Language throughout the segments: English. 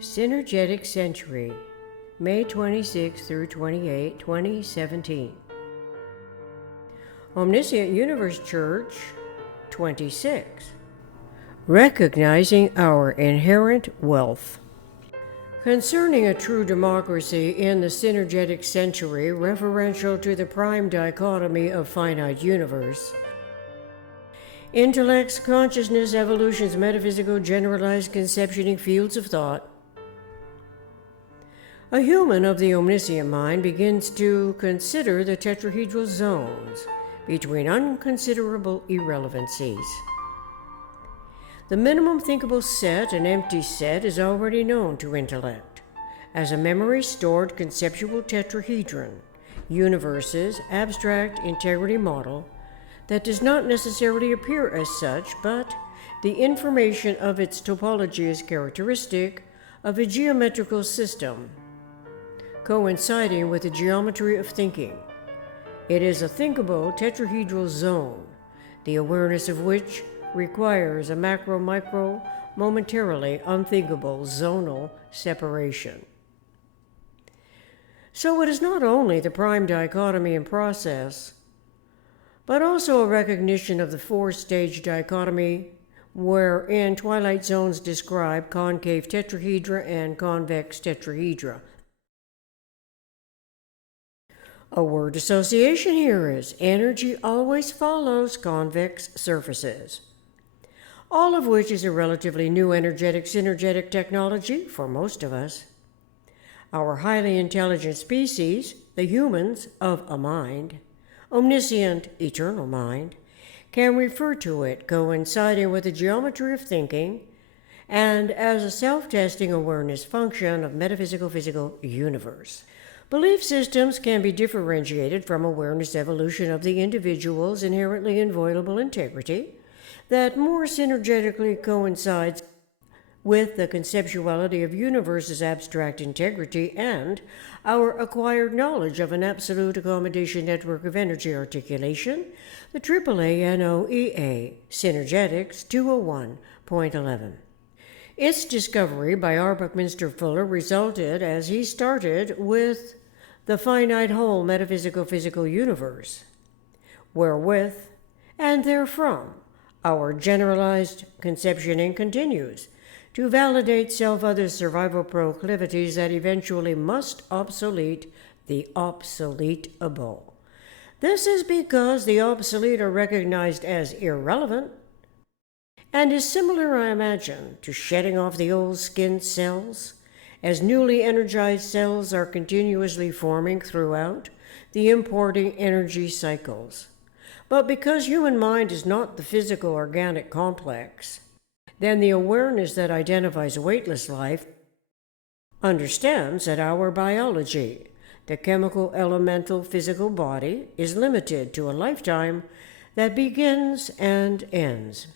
Synergetic Century, May 26 through 28, 2017. Omniscient Universe Church, 26. Recognizing our inherent wealth. Concerning a true democracy in the synergetic century, referential to the prime dichotomy of finite universe, intellects, consciousness, evolutions, metaphysical, generalized conceptioning fields of thought, a human of the omniscient mind begins to consider the tetrahedral zones between unconsiderable irrelevancies. The minimum thinkable set, an empty set, is already known to intellect as a memory-stored conceptual tetrahedron, universe's abstract integrity model that does not necessarily appear as such, but the information of its topology is characteristic of a geometrical system, coinciding with the geometry of thinking. It is a thinkable tetrahedral zone, the awareness of which requires a macro-micro, momentarily unthinkable zonal separation. So it is not only the prime dichotomy in process, but also a recognition of the four-stage dichotomy wherein twilight zones describe concave tetrahedra and convex tetrahedra. A word association here is energy always follows convex surfaces, all of which is a relatively new energetic synergetic technology for most of us. Our highly intelligent species, the humans of a mind, omniscient eternal mind, can refer to it coinciding with the geometry of thinking and as a self-testing awareness function of metaphysical physical universe. Belief systems can be differentiated from awareness evolution of the individual's inherently inviolable integrity that more synergetically coincides with the conceptuality of universe's abstract integrity and our acquired knowledge of an absolute accommodation network of energy articulation, the AAA NOEA, Synergetics 201.11. Its discovery by R. Buckminster Fuller resulted, as he started, with the finite whole metaphysical physical universe, wherewith and therefrom our generalized conceptioning continues to validate self-other survival proclivities that eventually must obsolete the obsoletable. This is because the obsolete are recognized as irrelevant and is similar, I imagine, to shedding off the old skin cells, as newly energized cells are continuously forming throughout the importing energy cycles. But because human mind is not the physical organic complex, then the awareness that identifies weightless life understands that our biology, the chemical elemental physical body, is limited to a lifetime that begins and ends.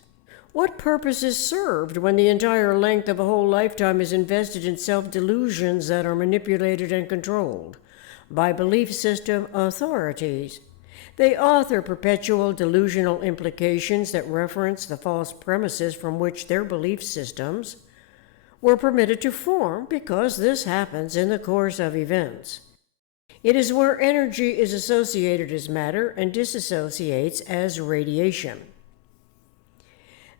What purpose is served when the entire length of a whole lifetime is invested in self-delusions that are manipulated and controlled by belief system authorities? They author perpetual delusional implications that reference the false premises from which their belief systems were permitted to form, because this happens in the course of events. It is where energy is associated as matter and disassociates as radiation.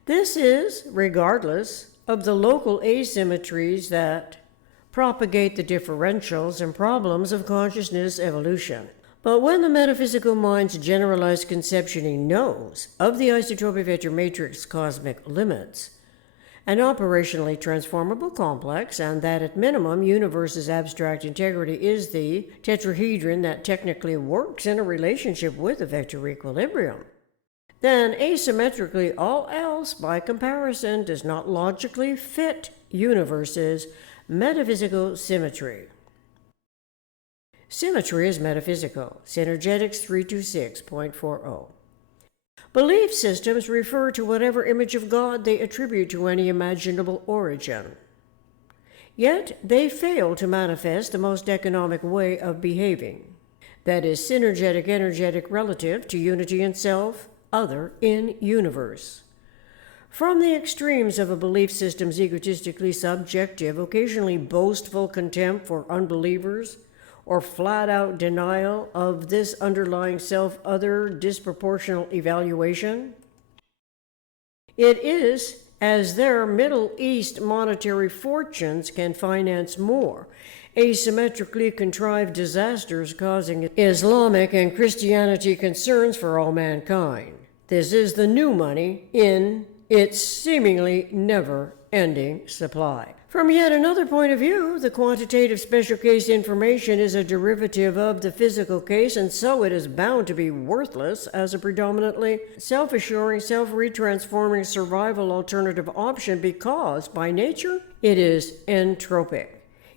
This is regardless of the local asymmetries that propagate the differentials and problems of consciousness evolution. But when the metaphysical mind's generalized conceptioning knows of the isotopic vector matrix cosmic limits, an operationally transformable complex, and that at minimum universe's abstract integrity is the tetrahedron that technically works in a relationship with a vector equilibrium, then asymmetrically all else by comparison does not logically fit universe's metaphysical symmetry. Symmetry is metaphysical. Synergetics 326.40. Belief systems refer to whatever image of God they attribute to any imaginable origin. Yet they fail to manifest the most economic way of behaving, that is, synergetic energetic relative to unity in self, other in universe. From the extremes of a belief system's egotistically subjective, occasionally boastful contempt for unbelievers, or flat-out denial of this underlying self-other disproportional evaluation, it is as their Middle East monetary fortunes can finance more asymmetrically contrived disasters causing Islamic and Christianity concerns for all mankind. This is the new money in its seemingly never-ending supply. From yet another point of view, the quantitative special case information is a derivative of the physical case, and so it is bound to be worthless as a predominantly self-assuring, self-retransforming survival alternative option because, by nature, it is entropic.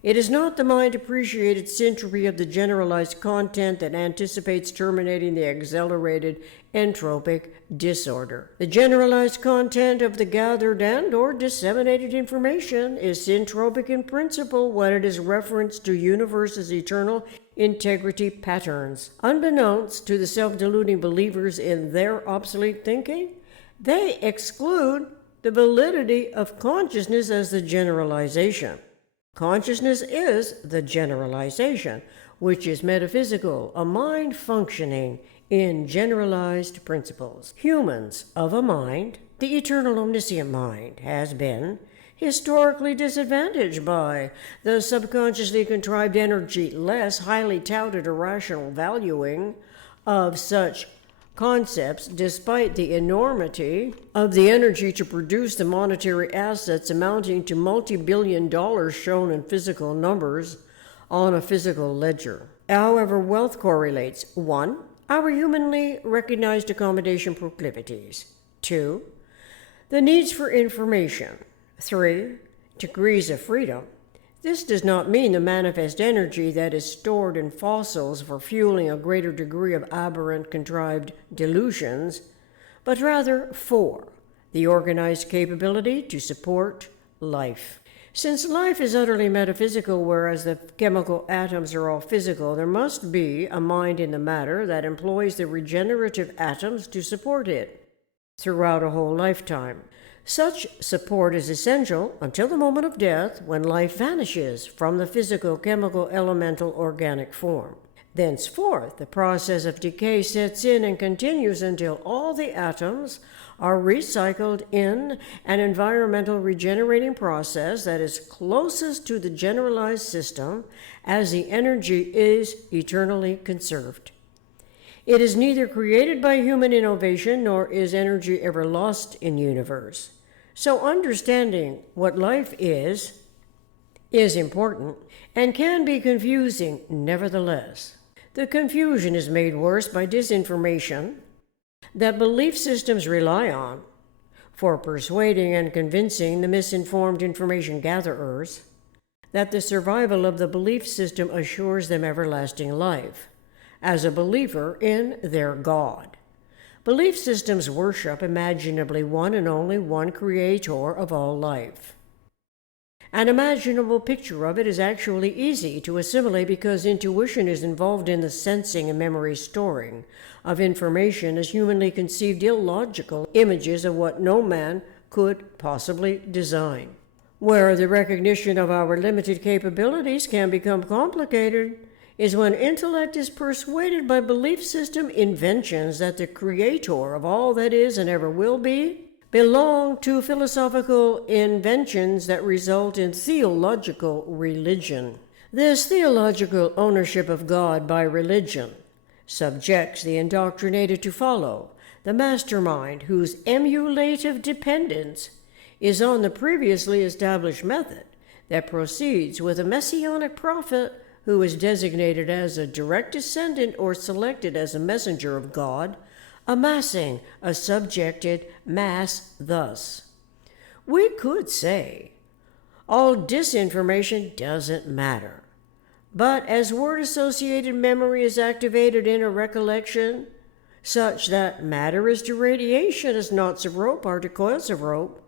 It is not the mind-appreciated syntropy of the generalized content that anticipates terminating the accelerated entropic disorder. The generalized content of the gathered and or disseminated information is syntropic in principle when it is referenced to universe's eternal integrity patterns. Unbeknownst to the self-deluding believers in their obsolete thinking, they exclude the validity of consciousness as the generalization. Consciousness is the generalization, which is metaphysical, a mind functioning in generalized principles. Humans of a mind, the eternal omniscient mind, has been historically disadvantaged by the subconsciously contrived energy, less highly touted irrational valuing of such concepts, despite the enormity of the energy to produce the monetary assets amounting to multi-billion dollars shown in physical numbers on a physical ledger. However, wealth correlates: 1. Our humanly recognized accommodation proclivities. 2. The needs for information. 3. Degrees of freedom. This does not mean the manifest energy that is stored in fossils for fueling a greater degree of aberrant contrived delusions, but rather 4. The organized capability to support life. Since life is utterly metaphysical, whereas the chemical atoms are all physical, there must be a mind in the matter that employs the regenerative atoms to support it throughout a whole lifetime. Such support is essential until the moment of death, when life vanishes from the physical, chemical, elemental, organic form. Thenceforth, the process of decay sets in and continues until all the atoms are recycled in an environmental regenerating process that is closest to the generalized system, as the energy is eternally conserved. It is neither created by human innovation, nor is energy ever lost in universe. So understanding what life is important and can be confusing nevertheless. The confusion is made worse by disinformation that belief systems rely on for persuading and convincing the misinformed information gatherers that the survival of the belief system assures them everlasting life as a believer in their God. Belief systems worship imaginably one and only one creator of all life. An imaginable picture of it is actually easy to assimilate because intuition is involved in the sensing and memory storing of information as humanly conceived illogical images of what no man could possibly design. Where the recognition of our limited capabilities can become complicated is when intellect is persuaded by belief system inventions that the creator of all that is and ever will be belong to philosophical inventions that result in theological religion. This theological ownership of God by religion subjects the indoctrinated to follow the mastermind whose emulative dependence is on the previously established method that proceeds with a messianic prophet who is designated as a direct descendant or selected as a messenger of God, amassing a subjected mass thus. We could say, all disinformation doesn't matter, but as word-associated memory is activated in a recollection, such that matter is to radiation as knots of rope are to coils of rope,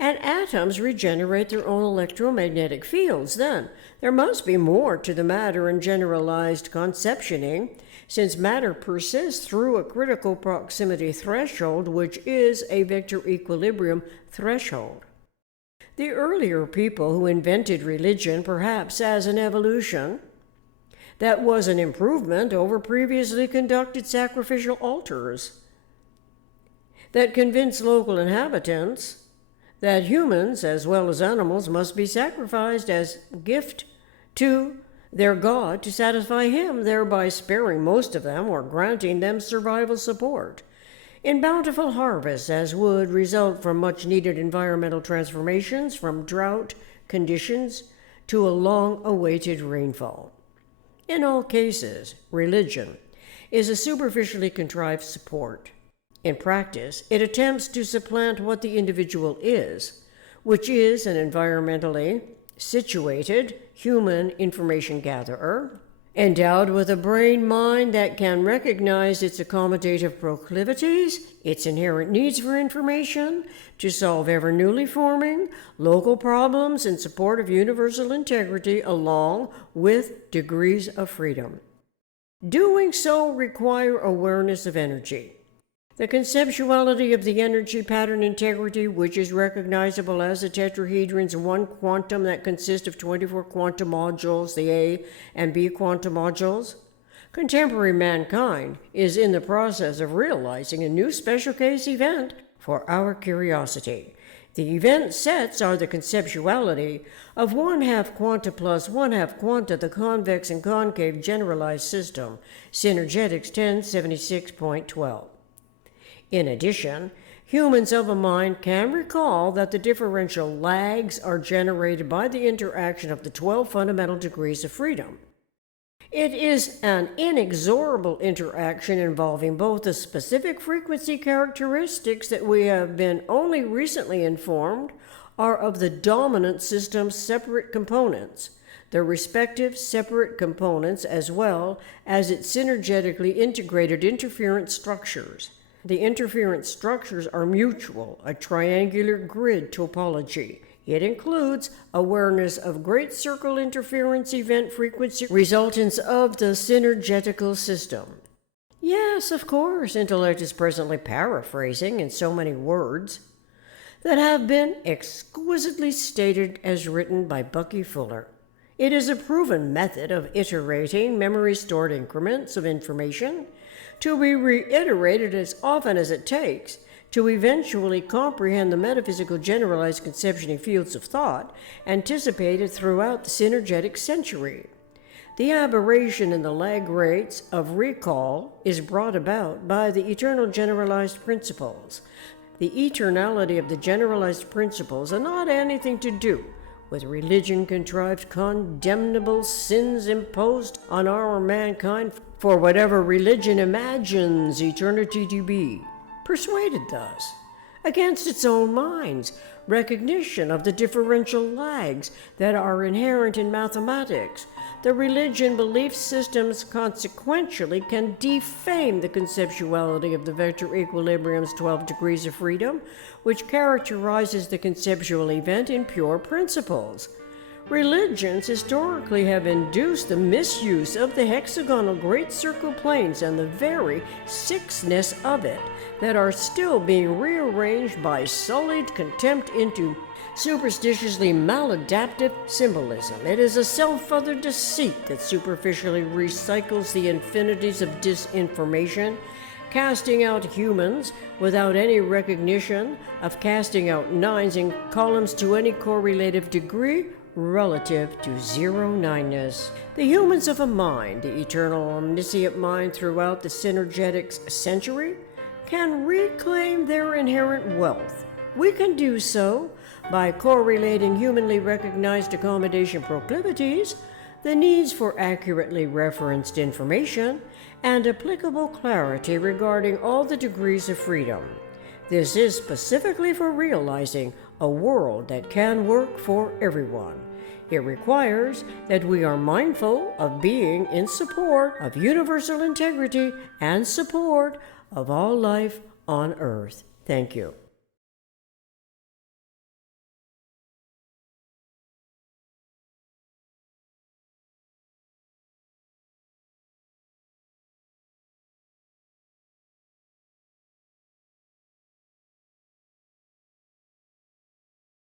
and atoms regenerate their own electromagnetic fields, then there must be more to the matter in generalized conceptioning since matter persists through a critical proximity threshold, which is a vector equilibrium threshold. The earlier people who invented religion, perhaps as an evolution, that was an improvement over previously conducted sacrificial altars, that convinced local inhabitants that humans, as well as animals, must be sacrificed as gift to their God to satisfy him, thereby sparing most of them or granting them survival support in bountiful harvests, as would result from much-needed environmental transformations from drought conditions to a long-awaited rainfall. In all cases, religion is a superficially contrived support. In practice, it attempts to supplant what the individual is, which is an environmentally situated human information gatherer, endowed with a brain-mind that can recognize its accommodative proclivities, its inherent needs for information, to solve ever newly forming local problems in support of universal integrity, along with degrees of freedom. Doing so require awareness of energy. The conceptuality of the energy pattern integrity, which is recognizable as a tetrahedron's one quantum that consists of 24 quantum modules, the A and B quantum modules. Contemporary mankind is in the process of realizing a new special case event for our curiosity. The event sets are the conceptuality of 1/2 quanta plus 1/2 quanta, the convex and concave generalized system, Synergetics 1076.12. In addition, humans of a mind can recall that the differential lags are generated by the interaction of the 12 fundamental degrees of freedom. It is an inexorable interaction involving both the specific frequency characteristics that we have been only recently informed are of the dominant system's separate components, their respective separate components, as well as its synergetically integrated interference structures. The interference structures are mutual, a triangular grid topology. It includes awareness of great circle interference event frequency resultants of the synergetical system. Yes, of course, intellect is presently paraphrasing in so many words that have been exquisitely stated as written by Bucky Fuller. It is a proven method of iterating memory-stored increments of information to be reiterated as often as it takes to eventually comprehend the metaphysical generalized conception fields of thought anticipated throughout the synergetic century. The aberration in the lag rates of recall is brought about by the eternal generalized principles. The eternality of the generalized principles are not anything to do with religion-contrived condemnable sins imposed on our mankind for whatever religion imagines eternity to be. Persuaded thus, against its own mind's recognition of the differential lags that are inherent in mathematics, the religion belief systems consequentially can defame the conceptuality of the vector equilibrium's 12 degrees of freedom, which characterizes the conceptual event in pure principles. Religions historically have induced the misuse of the hexagonal great circle planes and the very sixness of it that are still being rearranged by sullied contempt into superstitiously maladaptive symbolism. It is a self-other deceit that superficially recycles the infinities of disinformation, casting out humans without any recognition of casting out nines in columns to any correlative degree relative to zero-ness. The humans of a mind, the eternal omniscient mind throughout the Synergetics century, can reclaim their inherent wealth. We can do so by correlating humanly recognized accommodation proclivities, the needs for accurately referenced information, and applicable clarity regarding all the degrees of freedom. This is specifically for realizing a world that can work for everyone. It requires that we are mindful of being in support of universal integrity and support of all life on earth. Thank you.